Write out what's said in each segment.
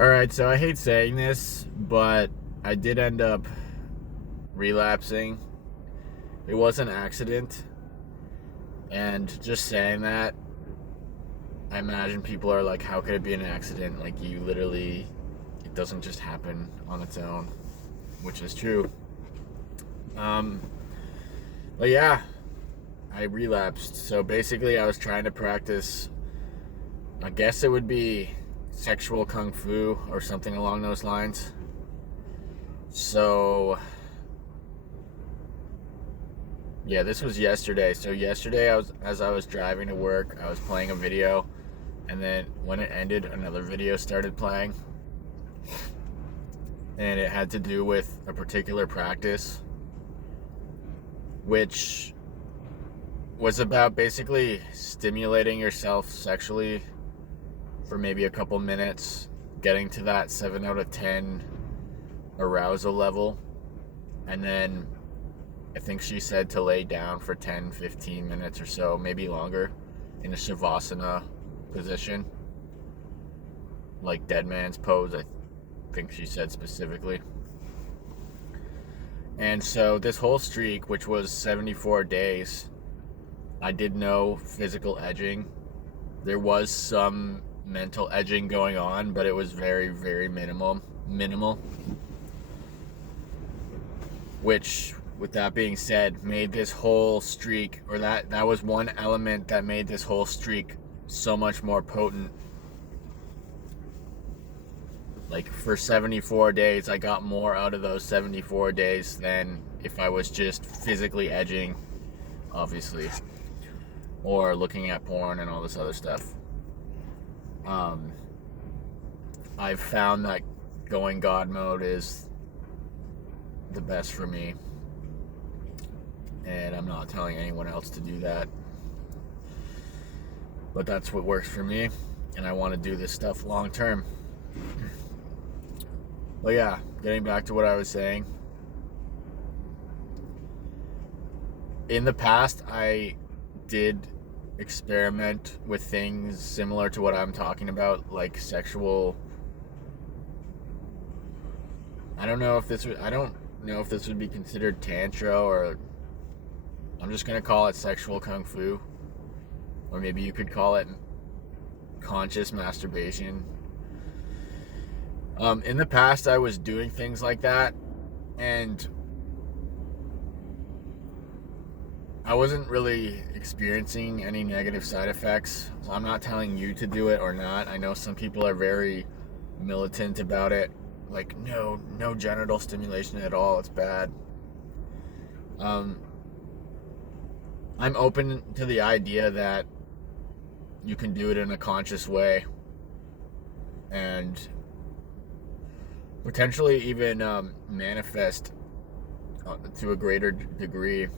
Alright, so I hate saying this, but I did end up relapsing. It was an accident, and just saying that, I imagine people are like, how could it be an accident? Like, you literally, it doesn't just happen on its own, which is true. Um, but yeah, I relapsed. So basically, I was trying to practice, I guess it would be sexual kung fu or something along those lines. So yeah, this was yesterday. So yesterday, as I was driving to work, I was playing a video, and then when it ended, another video started playing, and it had to do with a particular practice, which was about basically stimulating yourself sexually for maybe a couple minutes, getting to that 7 out of 10 arousal level, and then I think she said to lay down for 10, 15 minutes or so, maybe longer, in a shavasana position, like dead man's pose, I think she said specifically. And so this whole streak, which was 74 days, I did no physical edging. There was some mental edging going on, but it was very, very minimal. Which, with that being said, made this whole streak, or that was one element that made this whole streak so much more potent. Like, for 74 days, I got more out of those 74 days than if I was just physically edging, obviously, or looking at porn and all this other stuff. I've found that going God mode is the best for me, and I'm not telling anyone else to do that, but that's what works for me, and I want to do this stuff long term. But yeah, getting back to what I was saying, in the past I did experiment with things similar to what I'm talking about, like sexual, I don't know if this would be considered tantra, or I'm just gonna call it sexual kung fu, or maybe you could call it conscious masturbation. In the past, I was doing things like that, and I wasn't really experiencing any negative side effects. So I'm not telling you to do it or not. I know some people are very militant about it, like no genital stimulation at all, it's bad. I'm open to the idea that you can do it in a conscious way, and potentially even manifest to a greater degree,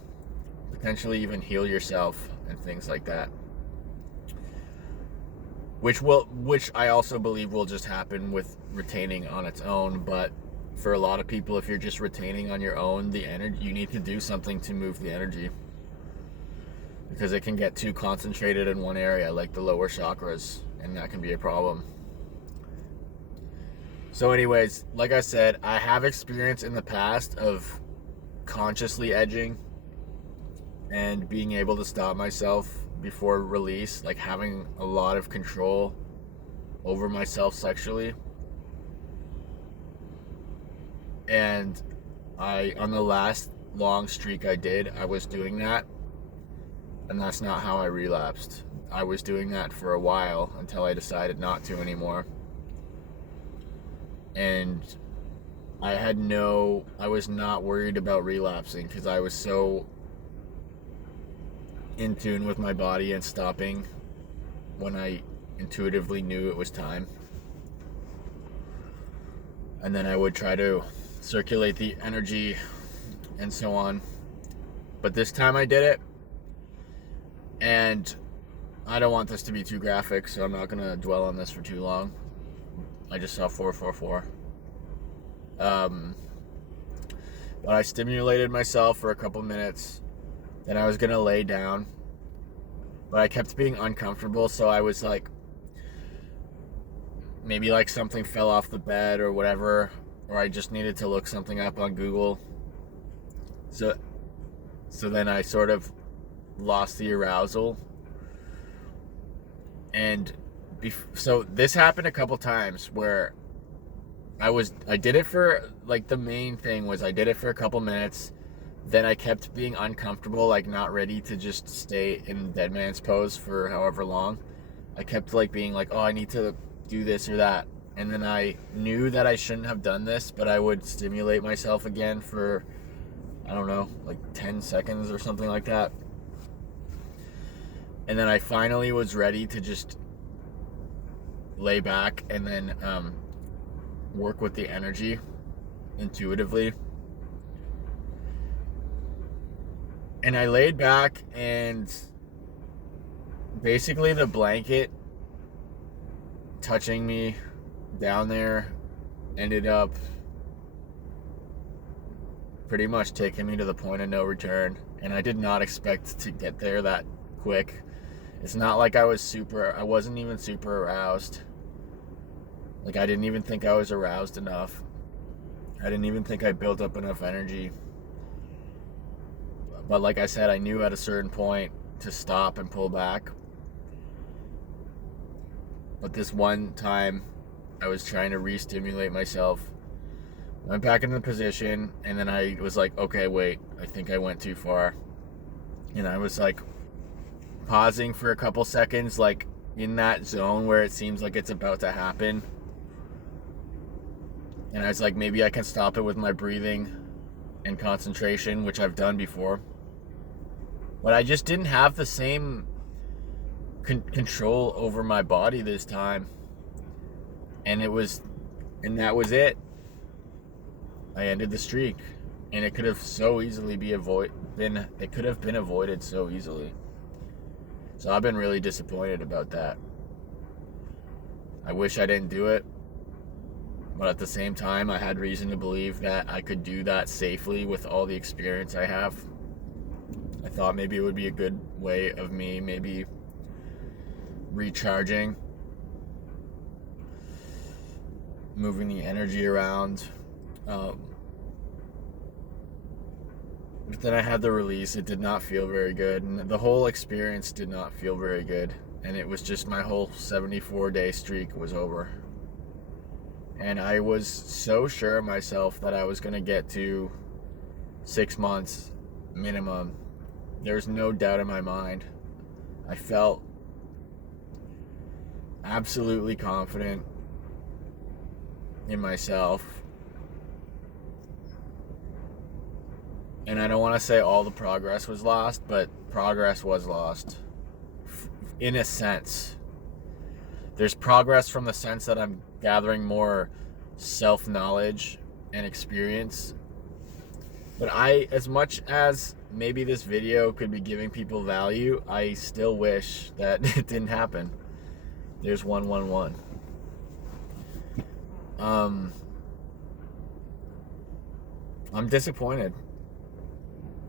potentially even heal yourself and things like that, which I also believe will just happen with retaining on its own. But for a lot of people, if you're just retaining on your own, the energy, you need to do something to move the energy, because it can get too concentrated in one area, like the lower chakras, and that can be a problem. So anyways, like I said, I have experience in the past of consciously edging and being able to stop myself before release, like having a lot of control over myself sexually. And on the last long streak I did, I was doing that, and that's not how I relapsed. I was doing that for a while until I decided not to anymore. And I was not worried about relapsing, because I was so in tune with my body and stopping when I intuitively knew it was time. And then I would try to circulate the energy and so on. But this time I did it, and I don't want this to be too graphic, so I'm not going to dwell on this for too long. I just saw 444. But I stimulated myself for a couple minutes. Then I was going to lay down, but I kept being uncomfortable, so I was like, maybe like something fell off the bed or whatever, or I just needed to look something up on Google. So then I sort of lost the arousal. And so this happened a couple times where I did it for, like, the main thing was I did it for a couple minutes. Then I kept being uncomfortable, like not ready to just stay in dead man's pose for however long. I kept like being like, oh, I need to do this or that. And then I knew that I shouldn't have done this, but I would stimulate myself again for, I don't know, like 10 seconds or something like that. And then I finally was ready to just lay back and then work with the energy intuitively. And I laid back, and basically the blanket touching me down there ended up pretty much taking me to the point of no return. And I did not expect to get there that quick. It's not like I wasn't even super aroused. Like, I didn't even think I was aroused enough. I didn't even think I built up enough energy. But like I said, I knew at a certain point to stop and pull back. But this one time, I was trying to re-stimulate myself. Went back into the position, and then I was like, okay, wait, I think I went too far. And I was like pausing for a couple seconds, like in that zone where it seems like it's about to happen. And I was like, maybe I can stop it with my breathing and concentration, which I've done before. But I just didn't have the same control over my body this time. And that was it. I ended the streak. And it could have so easily been avoided so easily. So I've been really disappointed about that. I wish I didn't do it. But at the same time, I had reason to believe that I could do that safely with all the experience I have. I thought maybe it would be a good way of me maybe recharging, moving the energy around. But then I had the release. It did not feel very good. And the whole experience did not feel very good. And it was just my whole 74-day streak was over. And I was so sure of myself that I was going to get to 6 months minimum. There's no doubt in my mind. I felt absolutely confident in myself. And I don't want to say all the progress was lost, but progress was lost. In a sense. There's progress from the sense that I'm gathering more self-knowledge and experience. But as much as maybe this video could be giving people value, I still wish that it didn't happen. There's 111. I'm disappointed.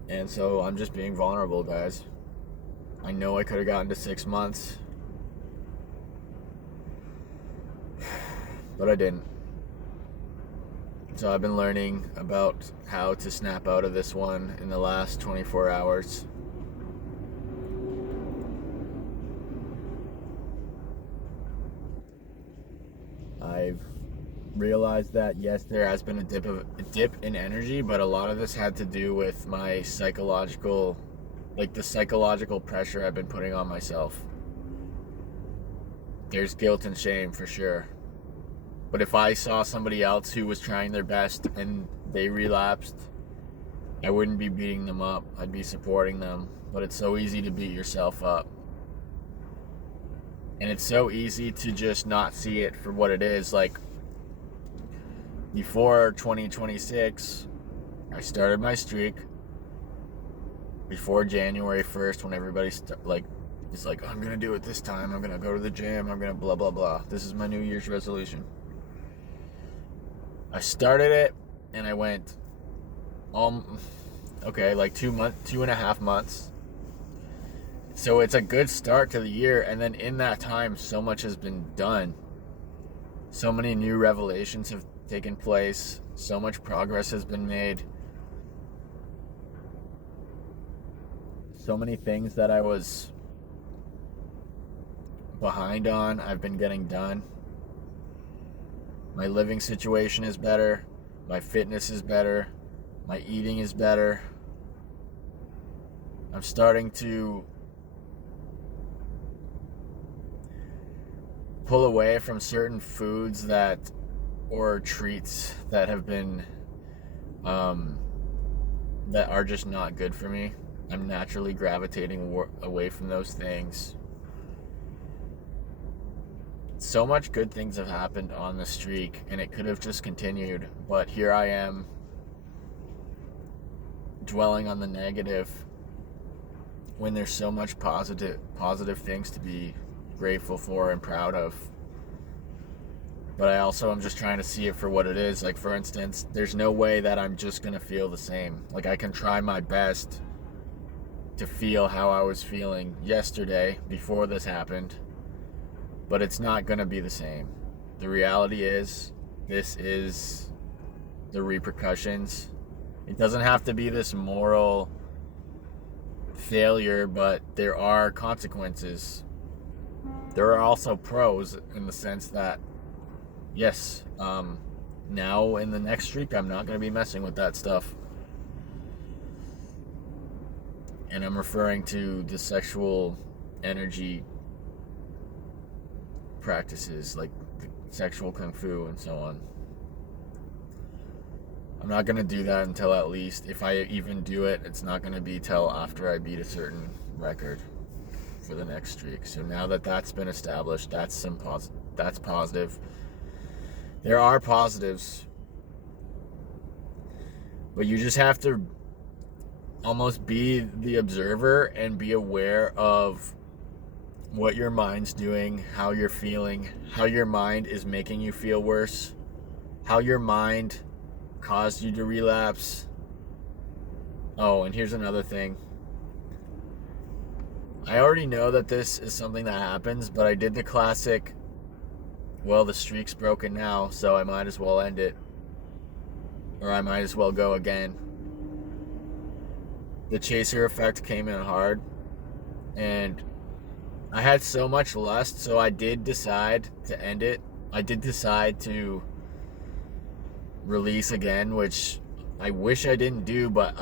And so I'm just being vulnerable, guys. I know I could have gotten to 6 months, but I didn't. So I've been learning about how to snap out of this one in the last 24 hours. I've realized that, yes, there has been a dip in energy, but a lot of this had to do with my psychological, like the psychological pressure I've been putting on myself. There's guilt and shame for sure. But if I saw somebody else who was trying their best and they relapsed, I wouldn't be beating them up. I'd be supporting them. But it's so easy to beat yourself up. And it's so easy to just not see it for what it is. Like, before 2026, I started my streak. Before January 1st, when everybody it's like, I'm going to do it this time. I'm going to go to the gym. I'm going to blah, blah, blah. This is my New Year's resolution. I started it, and I went, like 2.5 months. So it's a good start to the year, and then in that time, so much has been done. So many new revelations have taken place. So much progress has been made. So many things that I was behind on, I've been getting done. My living situation is better. My fitness is better. My eating is better. I'm starting to pull away from certain foods or treats that have been that are just not good for me. I'm naturally gravitating away from those things. So much good things have happened on the streak, and it could have just continued, but here I am dwelling on the negative when there's so much positive things to be grateful for and proud of. But I also am just trying to see it for what it is. Like, for instance, there's no way that I'm just gonna feel the same. Like, I can try my best to feel how I was feeling yesterday before this happened, but it's not gonna be the same. The reality is, this is the repercussions. It doesn't have to be this moral failure, but there are consequences. There are also pros in the sense that, yes, now in the next streak, I'm not going to be messing with that stuff. And I'm referring to the sexual energy practices, like the sexual kung fu and so on. I'm not going to do that until, at least, if I even do it, it's not going to be till after I beat a certain record for the next streak. So now that that's been established, that's positive. There are positives, but you just have to almost be the observer and be aware of what your mind's doing, how you're feeling, how your mind is making you feel worse, how your mind caused you to relapse. Oh, and here's another thing. I already know that this is something that happens, but I did the classic, well, the streak's broken now, so I might as well end it. Or I might as well go again. The chaser effect came in hard, and I had so much lust, so I did decide to end it. I did decide to release again, which I wish I didn't do, but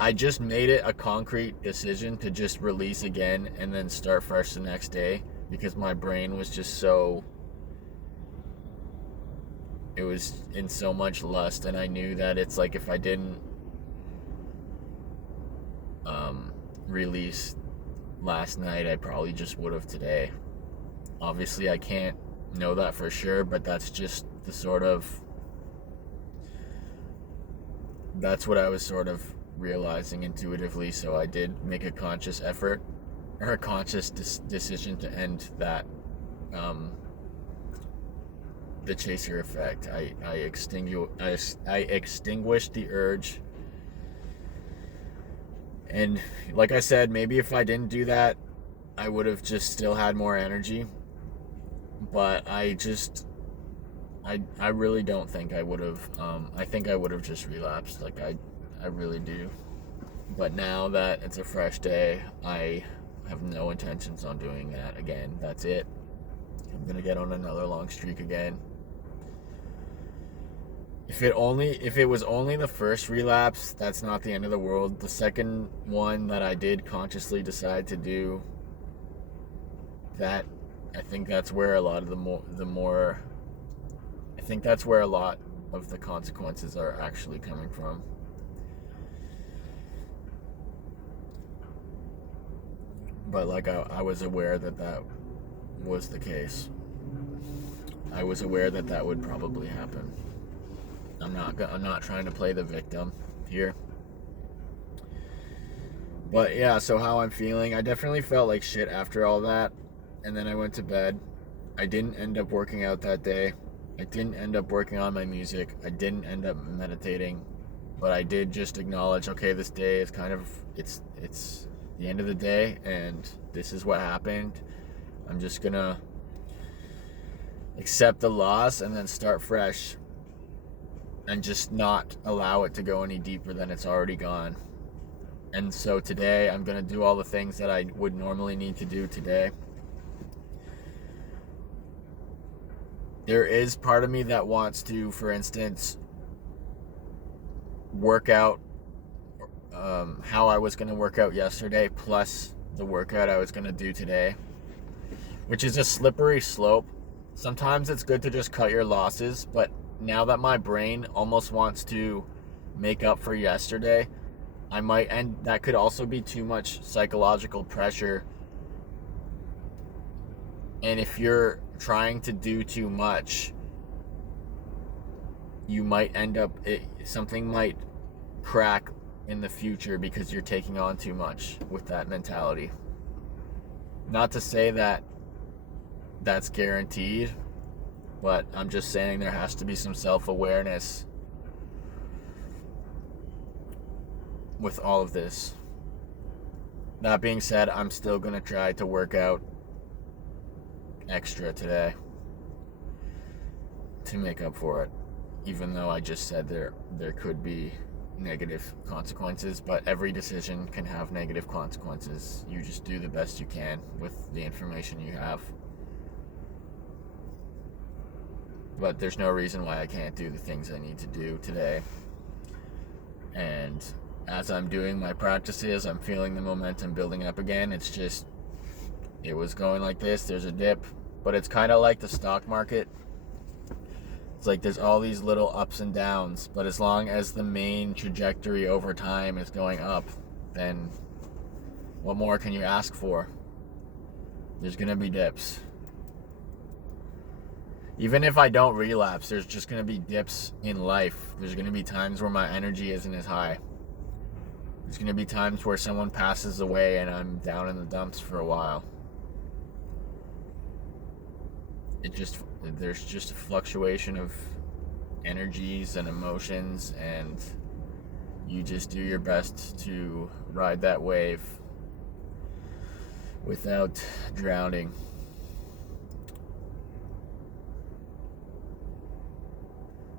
I just made it a concrete decision to just release again and then start fresh the next day, because my brain was just it was in so much lust, and I knew that it's like, if I didn't release last night, I probably just would have today. Obviously, I can't know that for sure, but that's just that's what I was sort of realizing intuitively. So I did make a conscious effort, or a conscious decision to end that, the chaser effect. I extinguished the urge. And like I said, maybe if I didn't do that, I would have just still had more energy. But I really don't think I would have. I think I would have just relapsed. Like, I really do. But now that it's a fresh day, I have no intentions on doing that again. That's it. I'm gonna get on another long streak again. If it was only the first relapse, that's not the end of the world. The second one that I did consciously decide to do, that, I think that's where a lot of I think that's where a lot of the consequences are actually coming from. But like, I was aware that was the case. I was aware that would probably happen. I'm not trying to play the victim here. But yeah, so how I'm feeling, I definitely felt like shit after all that, and then I went to bed. I didn't end up working out that day. I didn't end up working on my music. I didn't end up meditating, but I did just acknowledge, okay, this day is it's the end of the day, and this is what happened. I'm just gonna accept the loss and then start fresh and just not allow it to go any deeper than it's already gone. And so today I'm gonna do all the things that I would normally need to do today. There is part of me that wants to, for instance, work out how I was going to work out yesterday plus the workout I was going to do today, which is a slippery slope. Sometimes it's good to just cut your losses, but now that my brain almost wants to make up for yesterday, I might, and that could also be too much psychological pressure. And if you're trying to do too much, you might end up, something might crack in the future because you're taking on too much with that mentality. Not to say that that's guaranteed, but I'm just saying there has to be some self-awareness with all of this. That being said, I'm still going to try to work out extra today to make up for it, even though I just said there could be negative consequences, but every decision can have negative consequences. You just do the best you can with the information you have. But there's no reason why I can't do the things I need to do today. And as I'm doing my practices, I'm feeling the momentum building up again. It's just, it was going like this, there's a dip, but it's kind of like the stock market. It's like there's all these little ups and downs, but as long as the main trajectory over time is going up, then what more can you ask for? There's going to be dips. Even if I don't relapse, there's just going to be dips in life. There's going to be times where my energy isn't as high. There's going to be times where someone passes away and I'm down in the dumps for a while. There's just a fluctuation of energies and emotions, and you just do your best to ride that wave without drowning.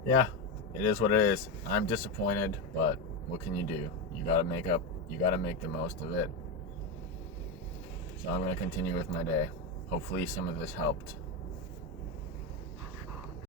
Yeah, it is what it is. I'm disappointed, but what can you do? You gotta make the most of it. So I'm gonna continue with my day. Hopefully some of this helped.